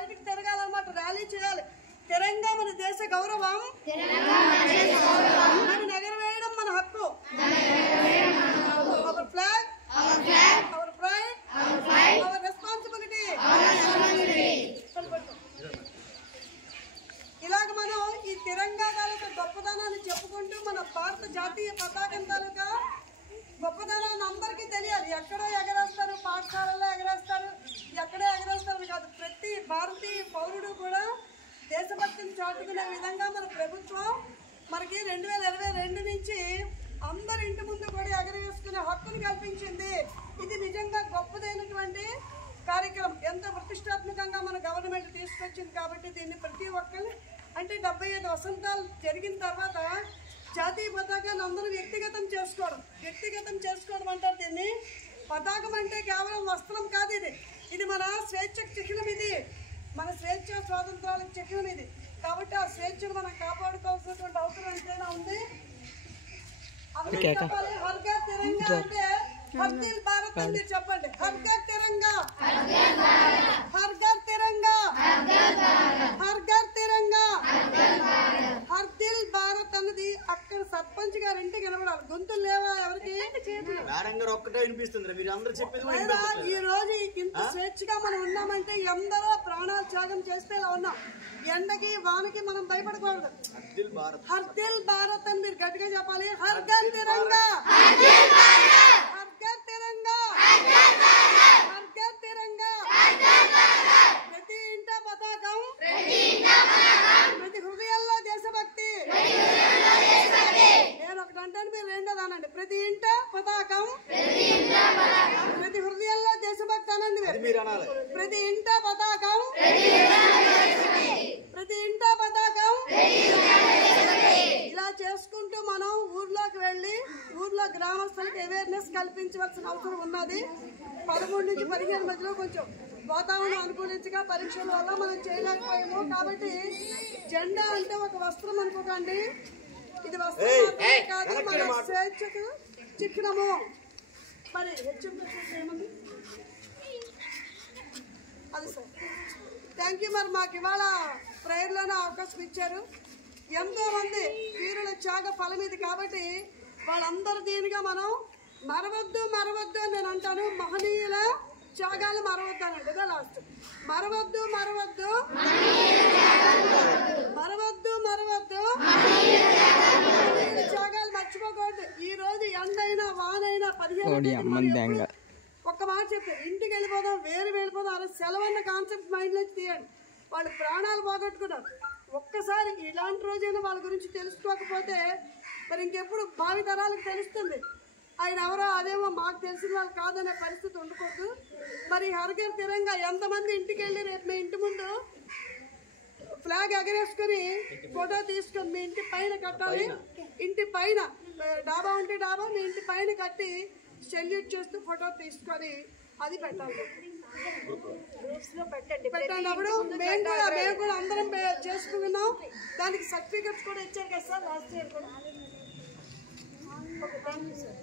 బయటికి తిరగాలన్నమాట, ర్యాలీ చేయాలి. తిరంగా మన దేశ గౌరవం, దాన్ని ఎగరవేయడం మన హక్కు. Our flag, our pride, our responsibility. ఇలాగ మనం ఈ తిరంగా తాలూకా గొప్పదనాన్ని చెప్పుకుంటూ మన భారత జాతీయ పతాకం తాలూకా గొప్పదనాన్ని అందరికీ తెలియాలి. ఎక్కడో ఎగరేస్తారు, పాఠశాలలో ఎగరేస్తారు, ఎక్కడో ఎగరేస్తారు కాదు. ప్రతి భారతీయ పౌరుడు కూడా దేశభక్తిని చాటుకునే విధంగా మన ప్రభుత్వం మనకి 2022 నుంచి అందరి ఇంటి ముందు కూడా ఎగరవేసుకునే హక్కును కల్పించింది. ఇది నిజంగా గొప్పదైనటువంటి కార్యక్రమం. ఎంత ప్రతిష్టాత్మకంగా మన గవర్నమెంట్ తీసుకొచ్చింది కాబట్టి దీన్ని ప్రతి ఒక్కరు అంటే 75 వసంతాలు జరిగిన తర్వాత జాతీయ పతాకాన్ని అందరూ వ్యక్తిగతం చేసుకోవడం అంటారు దీన్ని. పతాకం అంటే కేవలం వస్త్రం కాదు, ఇది మన స్వేచ్ఛకు చిహ్నం. ఇది మన స్వేచ్ఛ స్వాతంత్రాలకు చిహ్నం ఇది. కాబట్టి ఆ స్వేచ్ఛను మనం కాపాడుకోవాల్సినటువంటి అవసరం ఎంతైనా ఉంది. చెప్పాలి హర్ ఘర్ తిరంగా అంటే హర్ దిల్ భారత్ అని మీరు చెప్పండి. హర్ ఘర్ తిరంగా, హర్ ఘర్ తిరంగా, హర్ ఘర్ తిరంగా, హర్ దిల్ భారత్ అన్నది అక్కడ సర్పంచ్ గారు ఇంటికి కనబడాలి. గొంతులు లేవా ఎవరికి? ఈ రోజు ఇంత స్వేచ్ఛగా మనం ఉన్నామంటే ఎందరో ప్రాణాలు త్యాగం చేస్తే ఇలా ఉన్నాం. ఎండకి వానకి మనం భయపడకూడదు. హర్ దిల్ భారత్ అని మీరు గట్టిగా చెప్పాలి. హర్ ఘర్ తిరంగా, హర్ ఘర్ తిరంగా, హర్ ఘర్ తిరంగా. ప్రతి ఇంట పతాకం, ప్రతి హృదయాల్లో దేశభక్తి. నేను ఒకటి అంటాను, మీరు రెండోది అనండి. ప్రతి ఇంట పతాకం, ప్రతి హృదయాల్లో దేశభక్తి అనండి. ప్రతి ఇంట పతాకం, ప్రతి ఇంట పతాకం. ఇలా చేసుకుంటూ మనం ఊర్లోకి వెళ్ళి ఊర్లో గ్రామస్తులకు అవేర్నెస్ కల్పించవలసిన అవసరం ఉన్నది. 13 నుంచి 15 మధ్యలో కొంచెం వాతావరణం అనుకూలించగా పరీక్షల వల్ల మనం చేయలేకపోయాము. కాబట్టి జెండా అంటే ఒక వస్త్రం అనుకోకండి, ఇది వస్త్రం కాదు, మన స్వేచ్ఛకు చిహ్నము. మరి ఏముంది అది సార్. Thank you. మరి మాకు ఇవాళ ప్రేయర్లోనే అవకాశం ఇచ్చారు. ఎంతో మంది వీరుల త్యాగ ఫలం ఇది. కాబట్టి వాళ్ళందరూ దీనిగా మనం మరవద్దు అని నేను అంటాను. మహనీయుల త్యాగాలు మరవద్దు అనండి. ఇదే లాస్ట్. మరవద్దు త్యాగాలు మర్చిపోకూడదు. ఈ రోజు ఎండైనా వానైనా 15 ఒక్క మాట చెప్పారు, ఇంటికి వెళ్ళిపోదాం, వెళ్ళిపోదాం అలా సెలవన్న కాన్సెప్ట్ మైండ్ నుంచి తీయండి. వాళ్ళు ప్రాణాలు పోగొట్టుకున్నారు. ఒక్కసారి ఇలాంటి రోజైనా వాళ్ళ గురించి తెలుసుకోకపోతే మరి ఇంకెప్పుడు భావి తరాలకు తెలుస్తుంది. ఆయన ఎవరో అదేమో మాకు తెలిసిన వాళ్ళు కాదనే పరిస్థితి ఉండకూడదు. మరి హర్ ఘర్ తిరంగా ఎంతమంది ఇంటికి వెళ్ళి రేపు మీ ఇంటి ముందు ఫ్లాగ్ ఎగరేసుకొని ఫోటో తీసుకొని మీ ఇంటి పైన కట్టాలి. ఇంటి పైన డాబా ఉంటే డాబా మీ ఇంటి పైన కట్టి సెల్యూట్ చేస్తూ ఫోటో తీసుకొని అది పెట్టాలి. పెట్టినప్పుడు మేము కూడా అందరం చేసుకున్నాం. దానికి సర్టిఫికెట్స్ కూడా ఇచ్చారు కదా సార్ లాస్ట్ ఇయర్ కూడా. Okay, thank you sir.